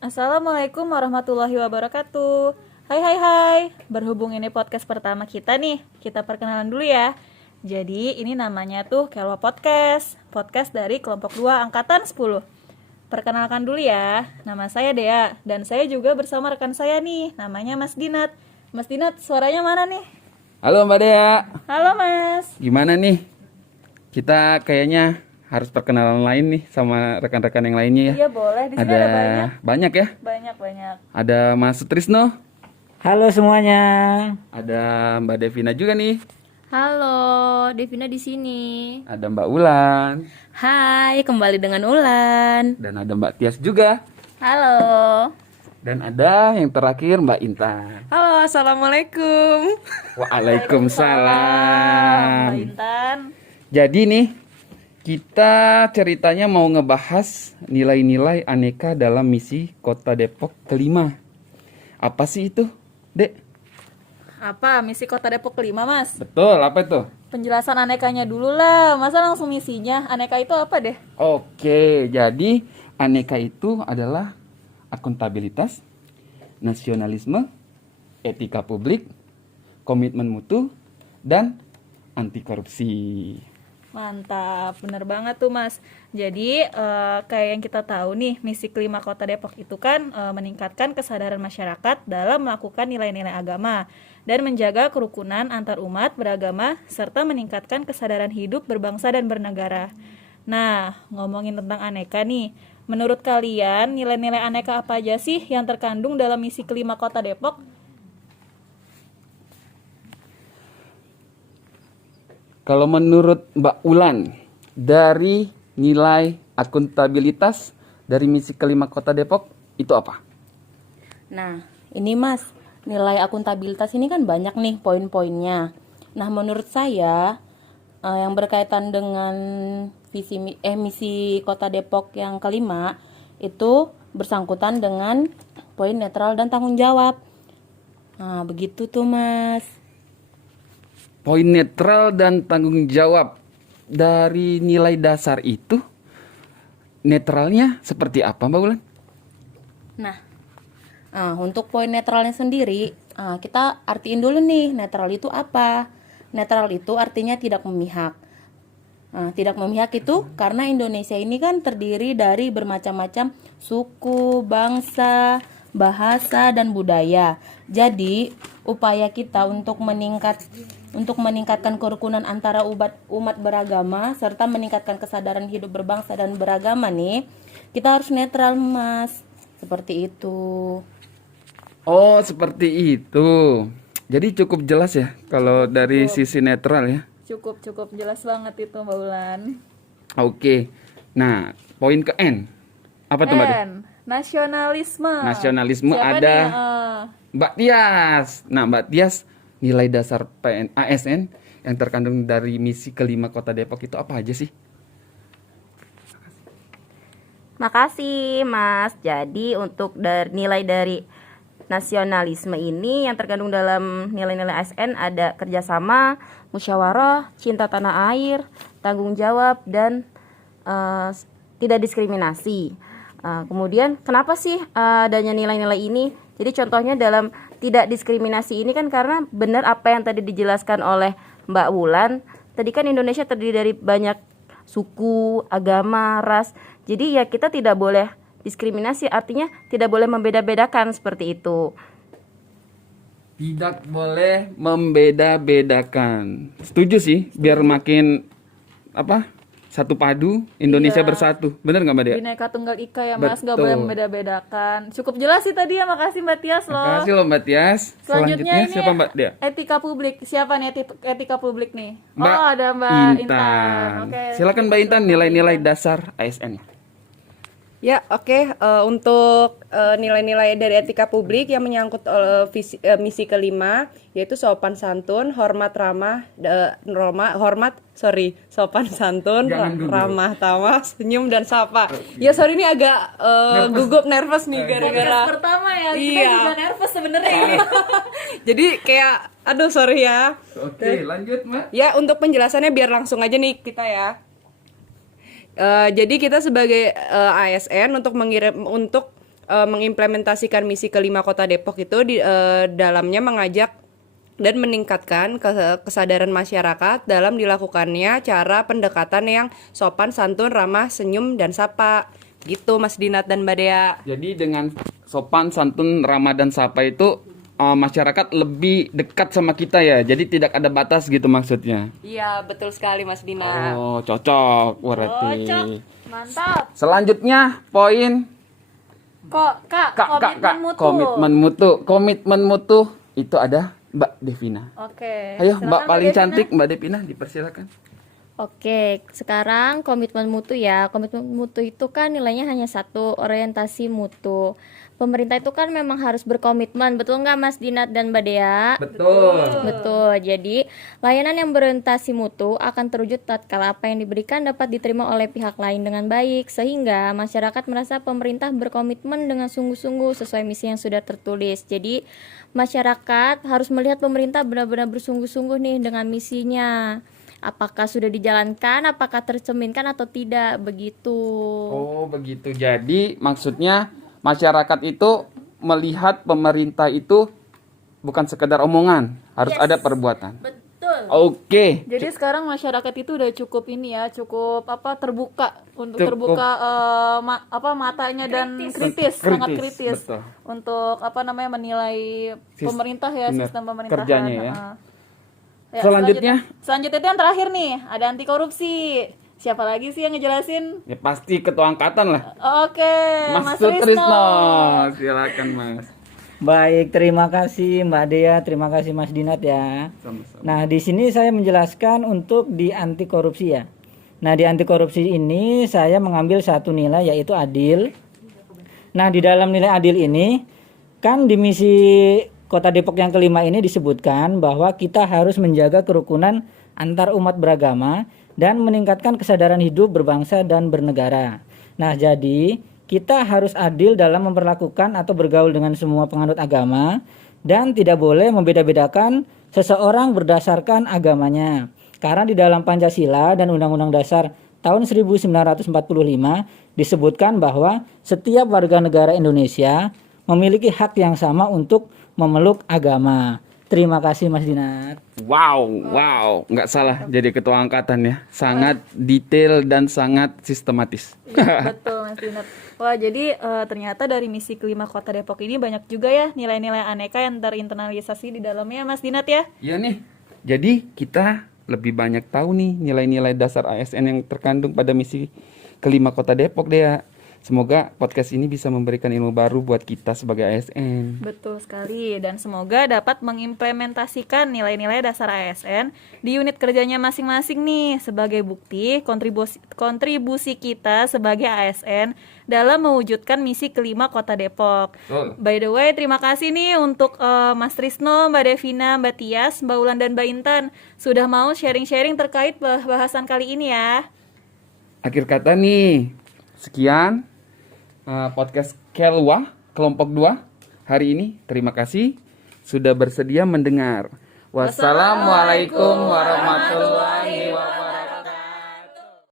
Assalamualaikum warahmatullahi wabarakatuh. Hai hai hai. Berhubung ini podcast pertama kita nih, kita perkenalan dulu ya. Jadi ini namanya tuh Kelwa Podcast. Podcast dari kelompok 2 angkatan 10. Perkenalkan dulu ya. Nama saya Dea dan saya juga bersama rekan saya nih, namanya Mas Dinat. Mas Dinat, suaranya mana nih? Halo Mbak Dea, Halo Mas. gimana nih? Kita kayaknya harus perkenalan lain nih sama rekan-rekan yang lainnya ya. Iya boleh, di sini ada banyak. Banyak ya. Banyak. Ada Mas Sutrisno, Halo semuanya. ada Mbak Devina juga nih, Halo, Devina di sini. ada Mbak Ulan, Hai, kembali dengan Ulan. dan ada Mbak Tias juga, Halo. dan ada yang terakhir Mbak Intan. Halo, assalamualaikum. Waalaikumsalam. Mbak Intan. Jadi nih, kita ceritanya mau ngebahas nilai-nilai aneka dalam misi Kota Depok kelima. Apa sih itu, Dek? Apa misi Kota Depok kelima, Mas? Betul, apa itu? Penjelasan anekanya dulu lah. Masa langsung misinya? Aneka itu apa deh? Oke, jadi aneka itu adalah akuntabilitas, nasionalisme, etika publik, komitmen mutu, dan anti korupsi. Mantap, bener banget tuh Mas. Jadi kayak yang kita tahu nih, misi kelima Kota Depok itu kan meningkatkan kesadaran masyarakat dalam melakukan nilai-nilai agama dan menjaga kerukunan antar umat beragama serta meningkatkan kesadaran hidup berbangsa dan bernegara. Nah, ngomongin tentang aneka nih, menurut kalian nilai-nilai aneka apa aja sih yang terkandung dalam misi kelima Kota Depok? Kalau menurut Mbak Ulan, dari nilai akuntabilitas dari misi kelima Kota Depok, itu apa? Nah, ini Mas, nilai akuntabilitas ini kan banyak nih poin-poinnya. Nah, menurut saya yang berkaitan dengan misi Kota Depok yang kelima itu bersangkutan dengan poin netral dan tanggung jawab. Nah, begitu tuh Mas. Poin netral dan tanggung jawab dari nilai dasar itu, netralnya seperti apa Mbak Ulan? Nah, untuk poin netralnya sendiri, kita artiin dulu nih, netral itu apa? Netral itu artinya tidak memihak. Tidak memihak itu karena Indonesia ini kan terdiri dari bermacam-macam suku, bangsa, bahasa, dan budaya. Jadi, upaya kita untuk meningkatkan kerukunan antara umat beragama serta meningkatkan kesadaran hidup berbangsa dan beragama nih, kita harus netral, Mas. Seperti itu. Oh, seperti itu. Jadi cukup jelas ya kalau dari sisi netral ya. Cukup jelas banget itu Mbak Ulan. Oke. Nah, poin ke N. Apa tuh Mbak? N, nasionalisme. Nasionalisme. Siapa ada nih? Mbak Tias. Nah, Mbak Tias, nilai dasar ASN yang terkandung dari misi kelima Kota Depok itu apa aja sih? Makasih, Mas. Jadi untuk nilai dari nasionalisme ini yang terkandung dalam nilai-nilai ASN ada kerjasama, musyawarah, cinta tanah air, tanggung jawab, dan tidak diskriminasi. Kemudian kenapa sih adanya nilai-nilai ini? Jadi contohnya dalam tidak diskriminasi ini kan karena benar apa yang tadi dijelaskan oleh Mbak Wulan. Tadi kan Indonesia terdiri dari banyak suku, agama, ras. Jadi ya kita tidak boleh diskriminasi, artinya tidak boleh membeda-bedakan seperti itu. Tidak boleh membeda-bedakan. Setuju sih, biar makin satu padu, Indonesia Iya. bersatu. Bener nggak Mbak Dea? Bineka Tunggal Ika ya Mas, nggak Betul. boleh membeda-bedakan. Cukup jelas sih tadi ya, makasih Mbak Tias loh. Makasih loh Mbak Tias. Selanjutnya ini siapa Mbak Dea? etika publik. Siapa nih etika publik nih? Mbak Oh, ada Mbak Intan. Oke. Silakan Mbak Intan, nilai-nilai dasar ASN. Ya, oke. Untuk nilai-nilai dari etika publik yang menyangkut misi kelima, yaitu sopan santun, hormat ramah, sopan santun, Jangan gugup. ramah tamah, senyum dan sapa. Ya, sorry ini agak gugup, nervous nih Podcast gara-gara. pertama ya, kita Iya. juga nervous sebenarnya ini. Jadi kayak, aduh sorry ya. Oke, lanjut Mbak. Ya, untuk penjelasannya biar langsung aja nih kita ya. Jadi kita sebagai ASN untuk mengimplementasikan misi kelima Kota Depok itu di dalamnya mengajak dan meningkatkan kesadaran masyarakat dalam dilakukannya cara pendekatan yang sopan, santun, ramah, senyum, dan sapa. Gitu Mas Dinat dan Mbak Dea. Jadi dengan sopan, santun, ramah dan sapa itu masyarakat lebih dekat sama kita ya. Jadi tidak ada batas gitu maksudnya. Iya, betul sekali Mas Dinat. Oh, cocok berarti. Cocok. Mantap. Selanjutnya poin Kak, komitmen mutu. Komitmen mutu itu ada Mbak Devina. Oke. Ayo silakan Mbak paling Devina. cantik Mbak Devina dipersilakan. Oke, sekarang komitmen mutu ya. Komitmen mutu itu kan nilainya hanya satu, orientasi mutu. Pemerintah itu kan memang harus berkomitmen, betul nggak Mas Dinat dan Mbak Dea? Betul. Betul. Jadi, layanan yang berorientasi mutu akan terwujud tatkala apa yang diberikan dapat diterima oleh pihak lain dengan baik, sehingga masyarakat merasa pemerintah berkomitmen dengan sungguh-sungguh sesuai misi yang sudah tertulis. Jadi, masyarakat harus melihat pemerintah benar-benar bersungguh-sungguh nih dengan misinya. Apakah sudah dijalankan, apakah tercerminkan atau tidak, begitu. Oh, begitu. Jadi maksudnya masyarakat itu melihat pemerintah itu bukan sekedar omongan, harus ada perbuatan. Betul. Oke. Jadi sekarang masyarakat itu udah cukup ini ya, cukup terbuka untuk Cukup. terbuka matanya dan kritis, sangat kritis betul. untuk menilai pemerintah ya, bener, sistem pemerintahan. kerjanya ya. Ya, Selanjutnya selanjutnya itu yang terakhir nih, ada anti korupsi. Siapa lagi sih yang ngejelasin? ya pasti ketua angkatan lah. Oke, Mas Mas Trisno. Sutrisno. Silakan Mas. Baik, terima kasih Mbak Dea, terima kasih Mas Dinat ya. Sama-sama. Nah, di sini saya menjelaskan untuk di anti korupsi ya. Nah, di anti korupsi ini saya mengambil satu nilai yaitu adil. Nah, di dalam nilai adil ini kan di misi Kota Depok yang kelima ini disebutkan bahwa kita harus menjaga kerukunan antar umat beragama dan meningkatkan kesadaran hidup berbangsa dan bernegara. Nah, jadi kita harus adil dalam memperlakukan atau bergaul dengan semua penganut agama dan tidak boleh membeda-bedakan seseorang berdasarkan agamanya. Karena di dalam Pancasila dan Undang-Undang Dasar tahun 1945 disebutkan bahwa setiap warga negara Indonesia memiliki hak yang sama untuk memeluk agama. Terima kasih Mas Dinat. Wow, nggak salah jadi ketua angkatan ya. Sangat detail dan sangat sistematis. Iya, betul Mas Dinat. Wah, jadi ternyata dari misi kelima Kota Depok ini banyak juga ya nilai-nilai aneka yang terinternalisasi di dalamnya Mas Dinat ya. Iya nih. Jadi kita lebih banyak tahu nih nilai-nilai dasar ASN yang terkandung pada misi kelima Kota Depok deh ya. Semoga podcast ini bisa memberikan ilmu baru buat kita sebagai ASN. Betul sekali, dan semoga dapat mengimplementasikan nilai-nilai dasar ASN di unit kerjanya masing-masing nih sebagai bukti kontribusi kita sebagai ASN dalam mewujudkan misi kelima Kota Depok. Betul. By the way, terima kasih nih untuk Mas Trisno, Mbak Devina, Mbak Tias, Mbak Ulan, dan Mbak Intan sudah mau sharing-sharing terkait bahasan kali ini ya. Akhir kata nih, sekian podcast Kelwa kelompok 2 hari ini. Terima kasih sudah bersedia mendengar. Wassalamualaikum warahmatullahi